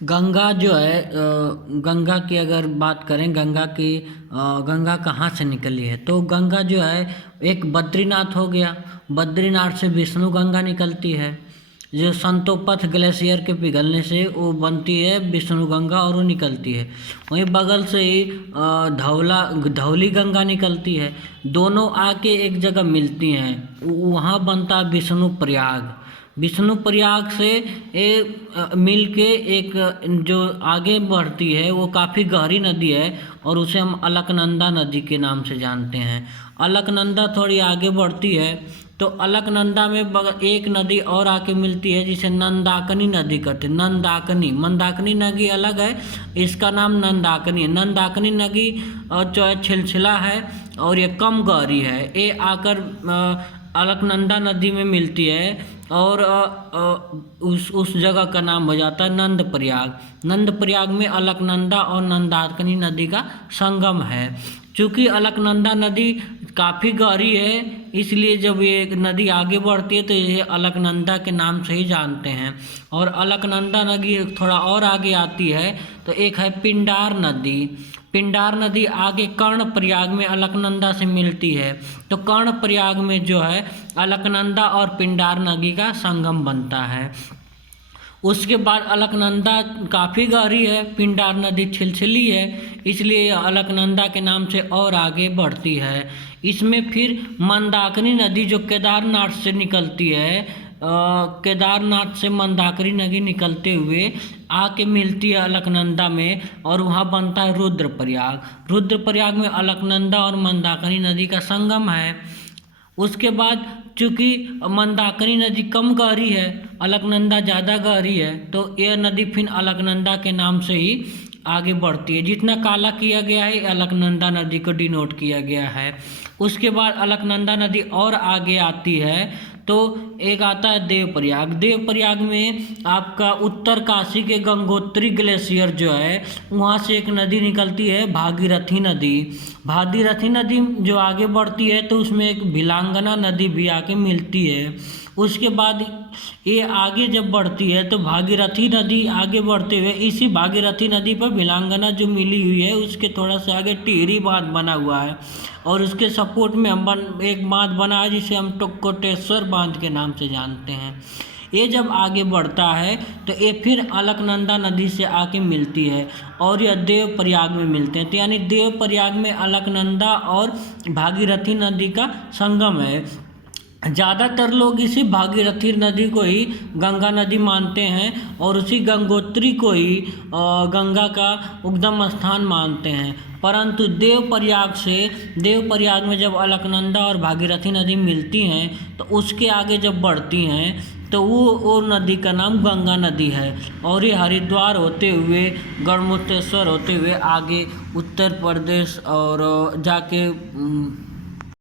गंगा जो है गंगा की अगर बात करें, गंगा कहाँ से निकली है, तो गंगा जो है एक बद्रीनाथ हो गया। बद्रीनाथ से विष्णु गंगा निकलती है, जो संतोपथ ग्लेशियर के पिघलने से वो बनती है विष्णु गंगा और वो निकलती है। वहीं बगल से ही धौली गंगा निकलती है। दोनों आके एक जगह मिलती हैं, वहाँ बनता है विष्णु प्रयाग। विष्णु प्रयाग से मिल के एक जो आगे बढ़ती है वो काफ़ी गहरी नदी है और उसे हम अलकनंदा नदी के नाम से जानते हैं। अलकनंदा थोड़ी आगे बढ़ती है तो अलकनंदा में एक नदी और आके मिलती है जिसे नंदाकनी नदी कहते हैं। नंदाकनी मंदाकिनी नदी अलग है, इसका नाम नंदाकनी है। नंदाकनी नदी जो है छिलछिला है और ये कम गहरी है। ये आकर अलकनंदा नदी में मिलती है और उस जगह का नाम हो जाता है नंद प्रयाग। नंद प्रयाग में अलकनंदा और नंदाकिनी नदी का संगम है। चूँकि अलकनंदा नदी काफ़ी गहरी है, इसलिए जब ये नदी आगे बढ़ती है तो ये अलकनंदा के नाम से ही जानते हैं। और अलकनंदा नदी थोड़ा और आगे आती है तो एक है पिंडार नदी। पिंडार नदी आगे कर्णप्रयाग में अलकनंदा से मिलती है, तो कर्णप्रयाग में जो है अलकनंदा और पिंडार नदी का संगम बनता है। उसके बाद अलकनंदा काफ़ी गहरी है, पिंडार नदी छिलछिली है, इसलिए अलकनंदा के नाम से और आगे बढ़ती है। इसमें फिर मंदाकिनी नदी जो केदारनाथ से निकलती है, केदारनाथ से मंदाकिनी नदी निकलते हुए आके मिलती है अलकनंदा में और वहाँ बनता है रुद्रप्रयाग। रुद्रप्रयाग में अलकनंदा और मंदाकिनी नदी का संगम है। उसके बाद चूँकि मंदाकिनी नदी कम गहरी है, अलकनंदा ज़्यादा गहरी है, तो यह नदी फिर अलकनंदा के नाम से ही आगे बढ़ती है। जितना काला किया गया है अलकनंदा नदी को डिनोट किया गया है। उसके बाद अलकनंदा नदी और आगे आती है तो एक आता है देवप्रयाग। देवप्रयाग में आपका उत्तर काशी के गंगोत्री ग्लेशियर जो है वहाँ से एक नदी निकलती है भागीरथी नदी। भागीरथी नदी जो आगे बढ़ती है तो उसमें एक भिलांगना नदी भी आके मिलती है। उसके बाद ये आगे जब बढ़ती है तो भागीरथी नदी आगे बढ़ते हुए इसी भागीरथी नदी पर भिलांगना जो मिली हुई है उसके थोड़ा सा आगे टिहरी बांध बना हुआ है और उसके सपोर्ट में एक बांध बना है जिसे हम कोटेश्वर बांध के नाम से जानते हैं। ये जब आगे बढ़ता है तो ये फिर अलकनंदा नदी से आके मिलती है और यह देवप्रयाग में मिलते हैं। तो यानी देवप्रयाग में अलकनंदा और भागीरथी नदी का संगम है। ज़्यादातर लोग इसी भागीरथी नदी को ही गंगा नदी मानते हैं और उसी गंगोत्री को ही गंगा का उद्गम स्थान मानते हैं। परंतु देवप्रयाग में जब अलकनंदा और भागीरथी नदी मिलती हैं तो उसके आगे जब बढ़ती हैं तो वो नदी का नाम गंगा नदी है और ये हरिद्वार होते हुए गढ़मुक्तेश्वर होते हुए आगे उत्तर प्रदेश और जाके